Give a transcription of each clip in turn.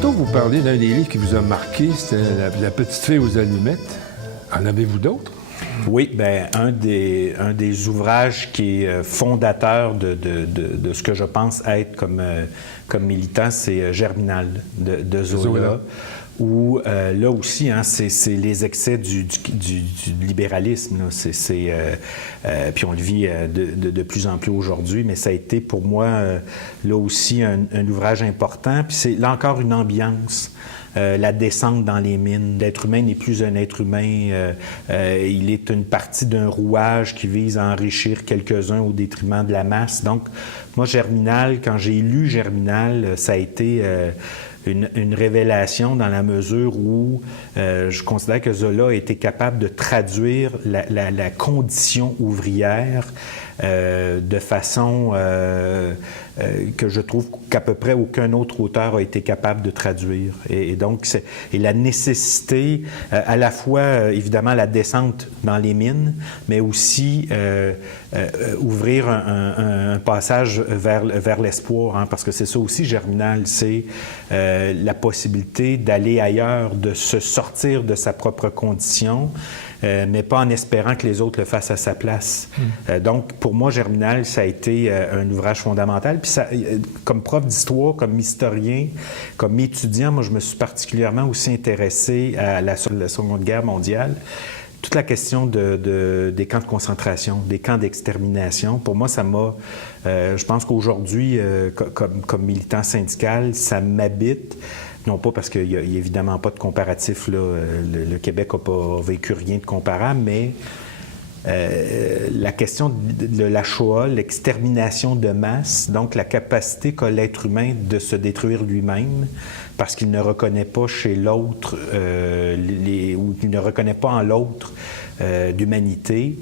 Tantôt, vous parlez d'un des livres qui vous a marqué, c'était La petite fille aux allumettes. En avez-vous d'autres? Oui, bien, un des ouvrages qui est fondateur de ce que je pense être comme militant, c'est Germinal de Zola. Où là aussi, hein, c'est les excès du libéralisme. Puis on le vit de plus en plus aujourd'hui, mais ça a été pour moi là aussi un ouvrage important. Puis c'est là encore une ambiance. La descente dans les mines. L'être humain n'est plus un être humain. Il est une partie d'un rouage qui vise à enrichir quelques-uns au détriment de la masse. Donc, moi, Germinal, quand j'ai lu Germinal, ça a été une révélation dans la mesure où je considère que Zola a été capable de traduire la condition ouvrière de façon que je trouve qu'à peu près aucun autre auteur a été capable de traduire. Et donc, la nécessité, à la fois, évidemment, la descente dans les mines, mais aussi ouvrir un passage vers l'espoir, hein, parce que c'est ça aussi, Germinal, c'est la possibilité d'aller ailleurs, de se sortir de sa propre condition, mais pas en espérant que les autres le fassent à sa place. Donc, pour moi, Germinal, ça a été un ouvrage fondamental. Puis, ça, comme prof d'histoire, comme historien, comme étudiant, moi, je me suis particulièrement aussi intéressé à la Seconde Guerre mondiale. Toute la question des camps de concentration, des camps d'extermination, pour moi, ça m'a... je pense qu'aujourd'hui, comme militant syndical, ça m'habite. Non pas parce qu'il n'y a évidemment pas de comparatif, là. Le Québec n'a pas vécu rien de comparable, mais la question de la Shoah, l'extermination de masse, donc la capacité qu'a l'être humain de se détruire lui-même parce qu'il ne reconnaît pas chez l'autre, ou qu'il ne reconnaît pas en l'autre d'humanité.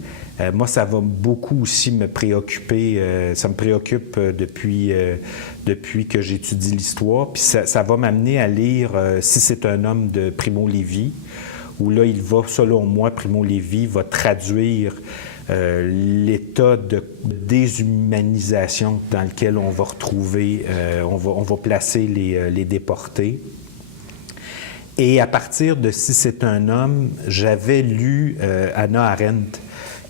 Moi, ça va beaucoup aussi me préoccuper. Ça me préoccupe depuis que j'étudie l'histoire. Puis ça va m'amener à lire « Si c'est un homme » de Primo Levi, où là, il va, selon moi, Primo Levi va traduire l'état de déshumanisation dans lequel on va retrouver, on va placer les déportés. Et à partir de « Si c'est un homme », j'avais lu Hannah Arendt,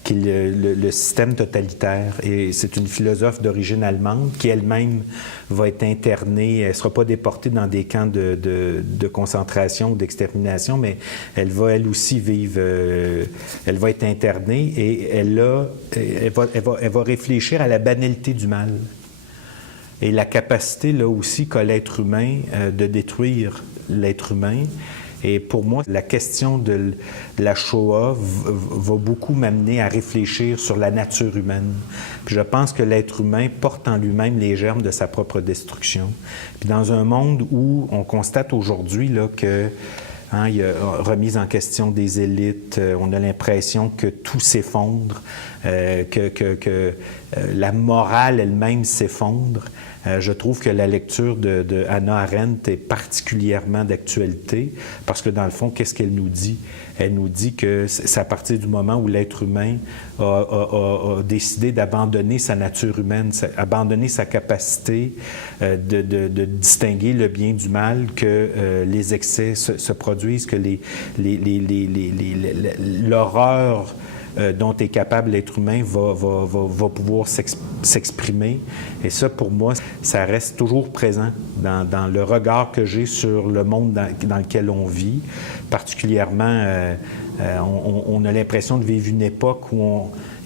qui est le système totalitaire. Et c'est une philosophe d'origine allemande qui elle-même va être internée. Elle ne sera pas déportée dans des camps de concentration ou d'extermination, mais elle va elle aussi vivre, elle va être internée et elle va réfléchir à la banalité du mal et la capacité là aussi qu'a l'être humain de détruire l'être humain. Et pour moi, la question de la Shoah va beaucoup m'amener à réfléchir sur la nature humaine. Puis je pense que l'être humain porte en lui-même les germes de sa propre destruction. Puis dans un monde où on constate aujourd'hui là, que il y a remise en question des élites, on a l'impression que tout s'effondre, que la morale elle-même s'effondre. Je trouve que la lecture de Hannah Arendt est particulièrement d'actualité parce que, dans le fond, qu'est-ce qu'elle nous dit? Elle nous dit que c'est à partir du moment où l'être humain a décidé d'abandonner sa nature humaine, abandonner sa capacité de distinguer le bien du mal, que les excès se produisent, que l'horreur dont est capable l'être humain va pouvoir s'exprimer. Et ça, pour moi, ça reste toujours présent dans le regard que j'ai sur le monde dans lequel on vit. Particulièrement, on a l'impression de vivre une époque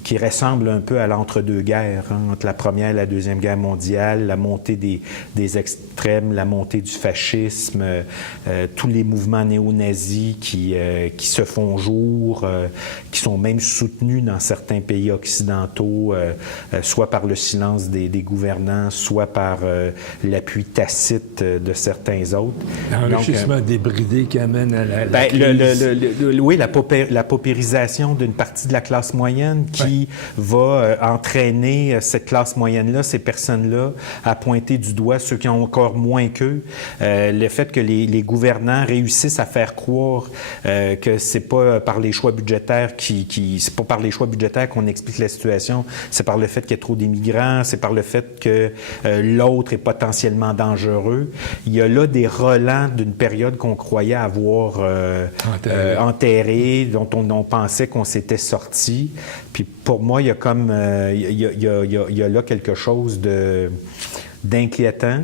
qui ressemble un peu à l'entre-deux-guerres, hein, entre la Première et la Deuxième Guerre mondiale, la montée des extrêmes, la montée du fascisme, tous les mouvements néo-nazis qui se font jour, qui sont même soutenus dans certains pays occidentaux, soit par le silence des gouvernants, soit par l'appui tacite de certains autres. L'enrichissement débridé qui amène à la crise. Oui, la paupérisation d'une partie de la classe moyenne qui qui va entraîner cette classe moyenne-là, ces personnes-là, à pointer du doigt ceux qui ont encore moins qu'eux. Le fait que les gouvernants réussissent à faire croire que c'est pas par les choix budgétaires c'est pas par les choix budgétaires qu'on explique la situation, c'est par le fait qu'il y a trop d'immigrants, c'est par le fait que l'autre est potentiellement dangereux. Il y a là des relents d'une période qu'on croyait avoir enterrée, dont on pensait qu'on s'était sorti. Puis pour moi, il y a comme il y a là quelque chose d'inquiétant.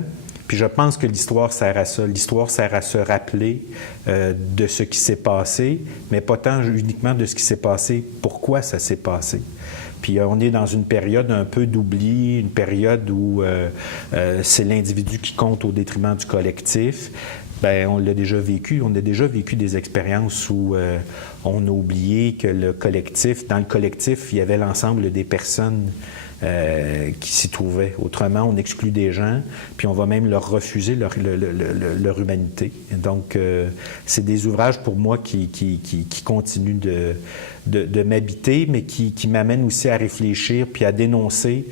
Puis je pense que l'histoire sert à ça. L'histoire sert à se rappeler de ce qui s'est passé, mais pas tant uniquement de ce qui s'est passé, pourquoi ça s'est passé. Puis on est dans une période un peu d'oubli, une période où c'est l'individu qui compte au détriment du collectif. Bien, on l'a déjà vécu. On a déjà vécu des expériences où on a oublié que dans le collectif, il y avait l'ensemble des personnes qui s'y trouvaient. Autrement, on exclut des gens, puis on va même leur refuser leur humanité. Et donc, c'est des ouvrages pour moi qui continuent de m'habiter, mais qui m'amènent aussi à réfléchir puis à dénoncer.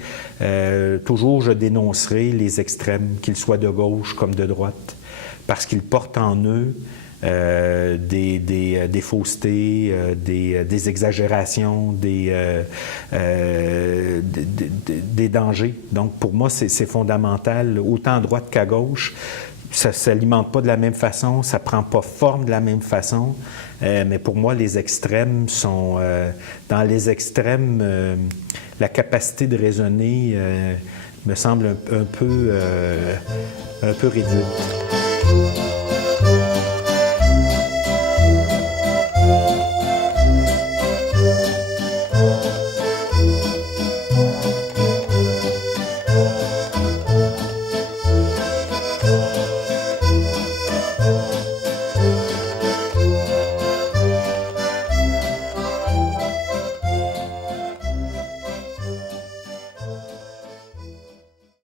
Toujours, je dénoncerai les extrêmes, qu'ils soient de gauche comme de droite, parce qu'ils portent en eux des faussetés, des exagérations, des dangers. Donc, pour moi, c'est fondamental, autant à droite qu'à gauche. Ça ne s'alimente pas de la même façon, ça ne prend pas forme de la même façon, mais pour moi, les extrêmes sont... dans les extrêmes, la capacité de raisonner me semble un peu réduite.